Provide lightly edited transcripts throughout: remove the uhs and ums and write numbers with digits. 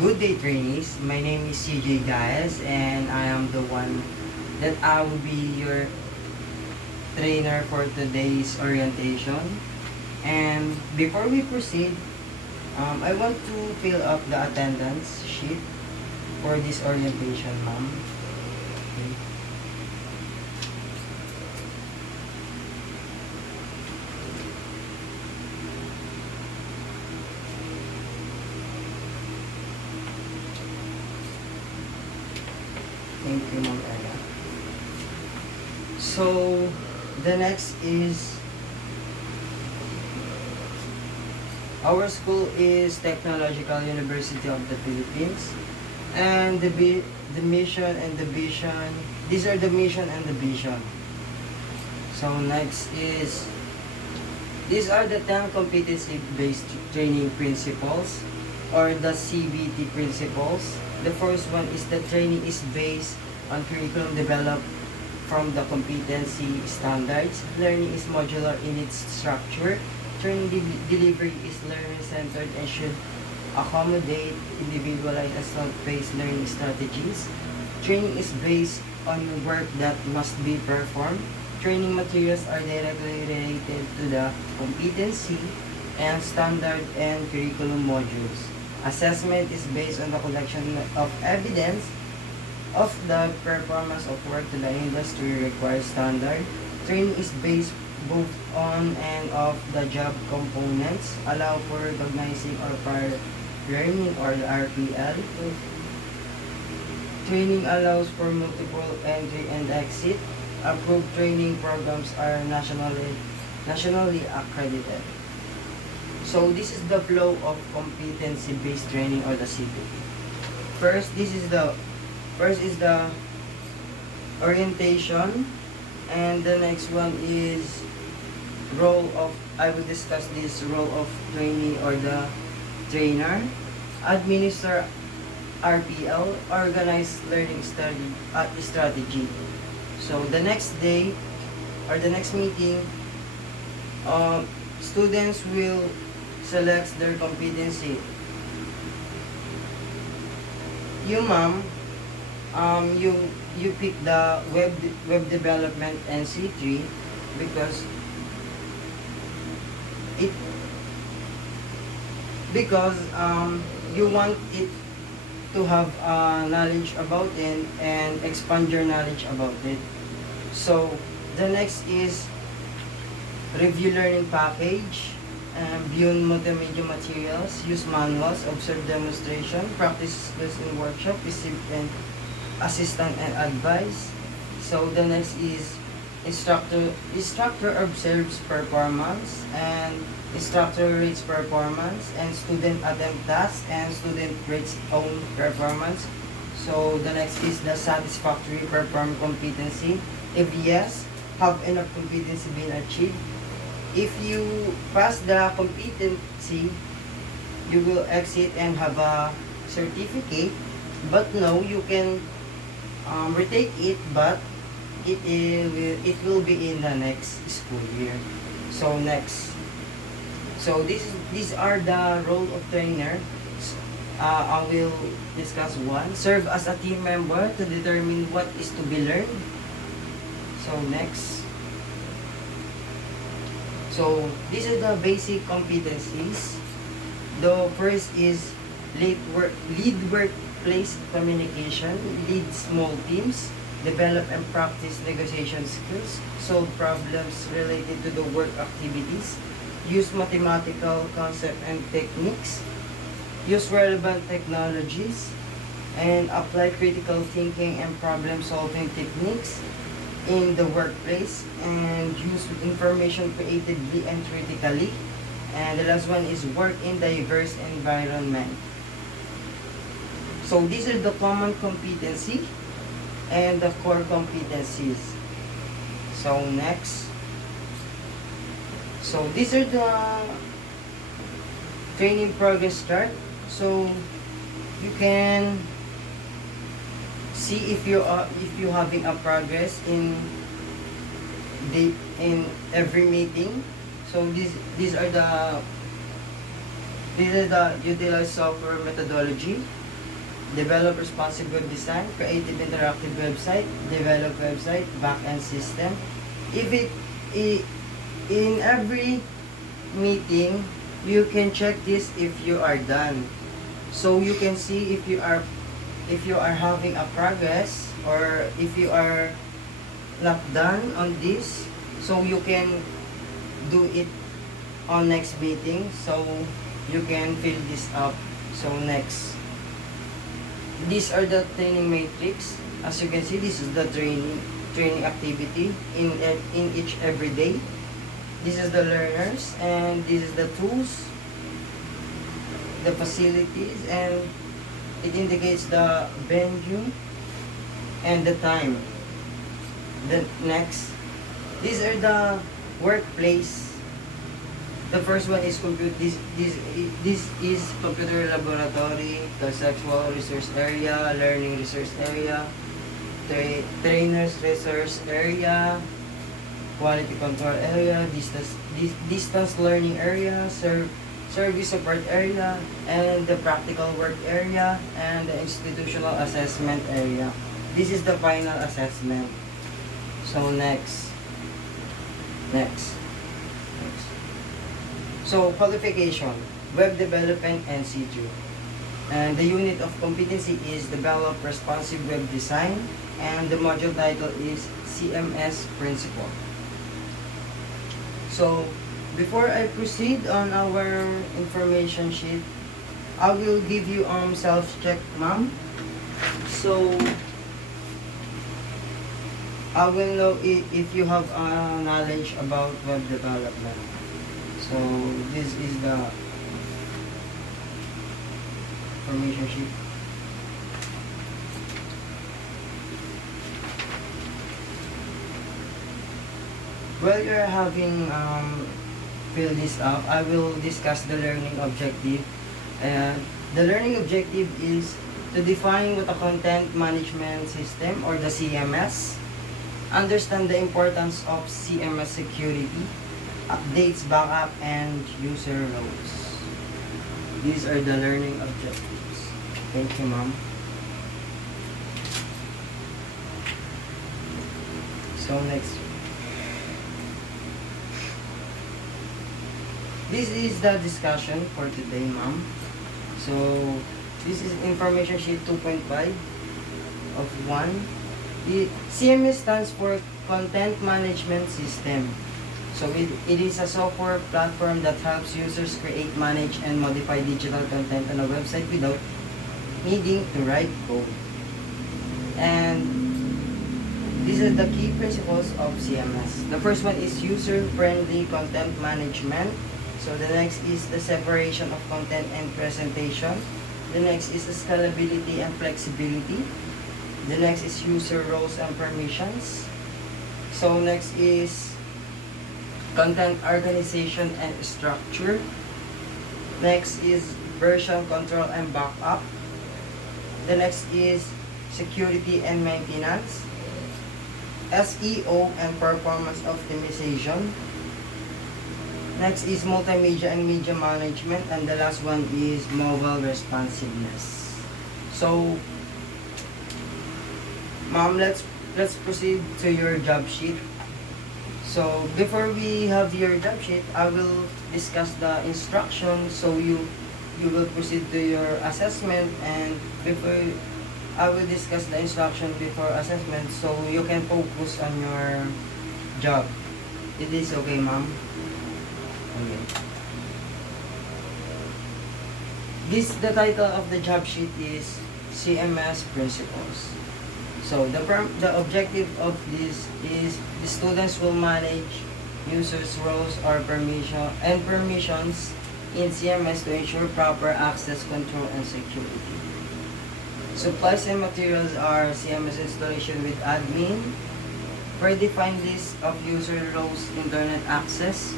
Good day, trainees. My name is CJ Gaius, and I am the one that I will be your trainer for today's orientation. And before we proceed, I want to fill up the attendance sheet for this orientation, ma'am. Okay. Thank you, Ma'am Ella. So, the next is, our school is Technological University of the Philippines. And the mission and the vision, these are the mission and the vision. So, next is, these are the 10 competency-based training principles, or the CBT principles. The first one is the training is based on curriculum developed from the competency standards. Learning is modular in its structure. Training delivery is learner-centered and should accommodate individualized and self-paced learning strategies. Training is based on work that must be performed. Training materials are directly related to the competency and standard and curriculum modules. Assessment is based on the collection of evidence of the performance of work to the industry required standard. Training is based both on and off the job components, allow for recognizing or prior learning or the RPL. Training allows for multiple entry and exit. Approved training programs are nationally accredited. So this is the flow of competency-based training, or the CBT. First is the orientation, and the next one is role of, I will discuss this role of trainee or the trainer. Administer RPL, organized learning strategy. So the next day or the next meeting, students will select their competency. You, ma'am, you pick the web development and C3 because you want it to have knowledge about it and expand your knowledge about it. So the next is review learning package, view multimedia materials, use manuals, observe demonstration, practice skills in workshop, receive and assistant and advice. So the next is instructor observes performance, and instructor rates performance, and student attempt tasks, and student rates own performance. So the next is the satisfactory perform competency. If yes, have enough competency been achieved? If you pass the competency, you will exit and have a certificate. But no, you can retake it, but it will be in the next school year. So next, so these are the role of trainer. I will discuss one. Serve as a team member to determine what is to be learned. So next. So these are the basic competencies. The first is lead workplace communication, lead small teams, develop and practice negotiation skills, solve problems related to the work activities, use mathematical concept and techniques, use relevant technologies, and apply critical thinking and problem solving techniques in the workplace, and use information creatively and critically. And the last one is work in diverse environment. So these are the common competency and the core competencies. So next. So these are the training progress chart. So you can see if you having a progress in every meeting. So these are the utilize software methodology. develop responsive web design, creative interactive website, develop website, back-end system. If it in every meeting, you can check this if you are done. So you can see if you are having a progress or if you are not done on this, so you can do it on next meeting, so you can fill this up. So next, these are the training matrix. As you can see, this is the training activity in each every day. This is the learners, and this is the tools, the facilities, and it indicates the venue and the time. The next, these are the workplace. The first one is this is computer laboratory, conceptual resource area, learning resource area, trainers resource area, quality control area, distance learning area, service support area, and the practical work area, and the institutional assessment area. This is the final assessment. So next. So qualification, web development and C2. And the unit of competency is develop responsive web design, and the module title is CMS principle. So before I proceed on our information sheet, I will give you self-check, ma'am. So I will know if you have knowledge about web development. So this is the information sheet. While you're having fill this up, I will discuss the learning objective. And the learning objective is to define what a content management system or the CMS, understand the importance of CMS security, updates, backup, and user roles. These are the learning objectives. Thank you, ma'am. So next. This is the discussion for today, ma'am. So this is information sheet 2.5 of 1. The CMS stands for Content Management System. So it is a software platform that helps users create, manage, and modify digital content on a website without needing to write code. And these are the key principles of CMS. The first one is user-friendly content management. So the next is the separation of content and presentation. The next is the scalability and flexibility. The next is user roles and permissions. So next is content organization and structure. Next is version control and backup. The next is security and maintenance, SEO and performance optimization. Next is multimedia and media management, and the last one is mobile responsiveness. So, ma'am, let's proceed to your job sheet. So before we have your job sheet, I will discuss the instructions. So you will proceed to your assessment, and before I will discuss the instruction before assessment, so you can focus on your job. It is okay, ma'am? Okay. The title of the job sheet is CMS Principles. So the objective of this is the students will manage users' roles or permissions in CMS to ensure proper access control and security. Supplies and materials are CMS installation with admin, predefined list of user roles, internet access,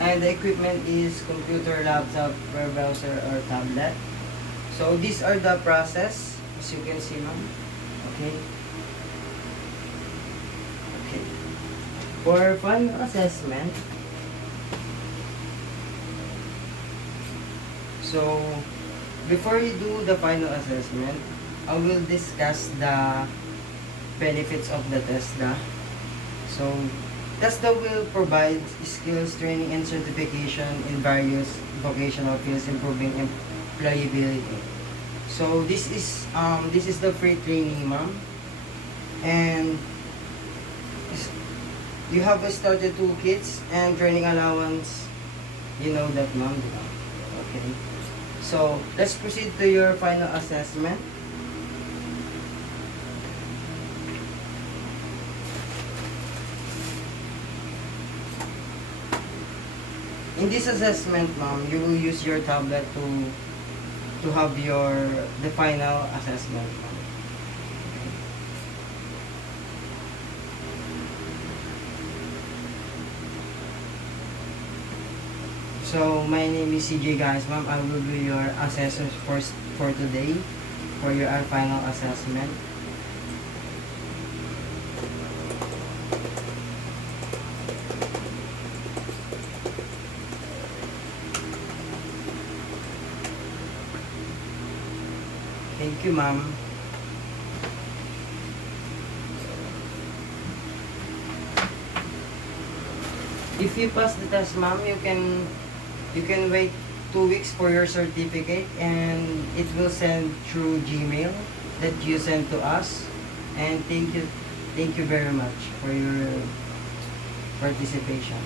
and the equipment is computer, laptop, web browser, or tablet. So these are the process, as you can see, ma'am. Okay. For final assessment, so before you do the final assessment, I will discuss the benefits of the TESDA. So, TESDA will provide skills, training, and certification in various vocational fields, improving employability. So, this is the free training, ma'am. And you have started 2 kids and training allowance. You know that, ma'am. Okay. So, let's proceed to your final assessment. In this assessment, ma'am, you will use your tablet to have the final assessment, ma'am. So, my name is CJ, guys, ma'am. I will be your assessor for today for your final assessment. Thank you, ma'am. If you pass the test, ma'am, you can wait 2 weeks for your certificate, and it will send through Gmail that you send to us. And thank you very much for your participation.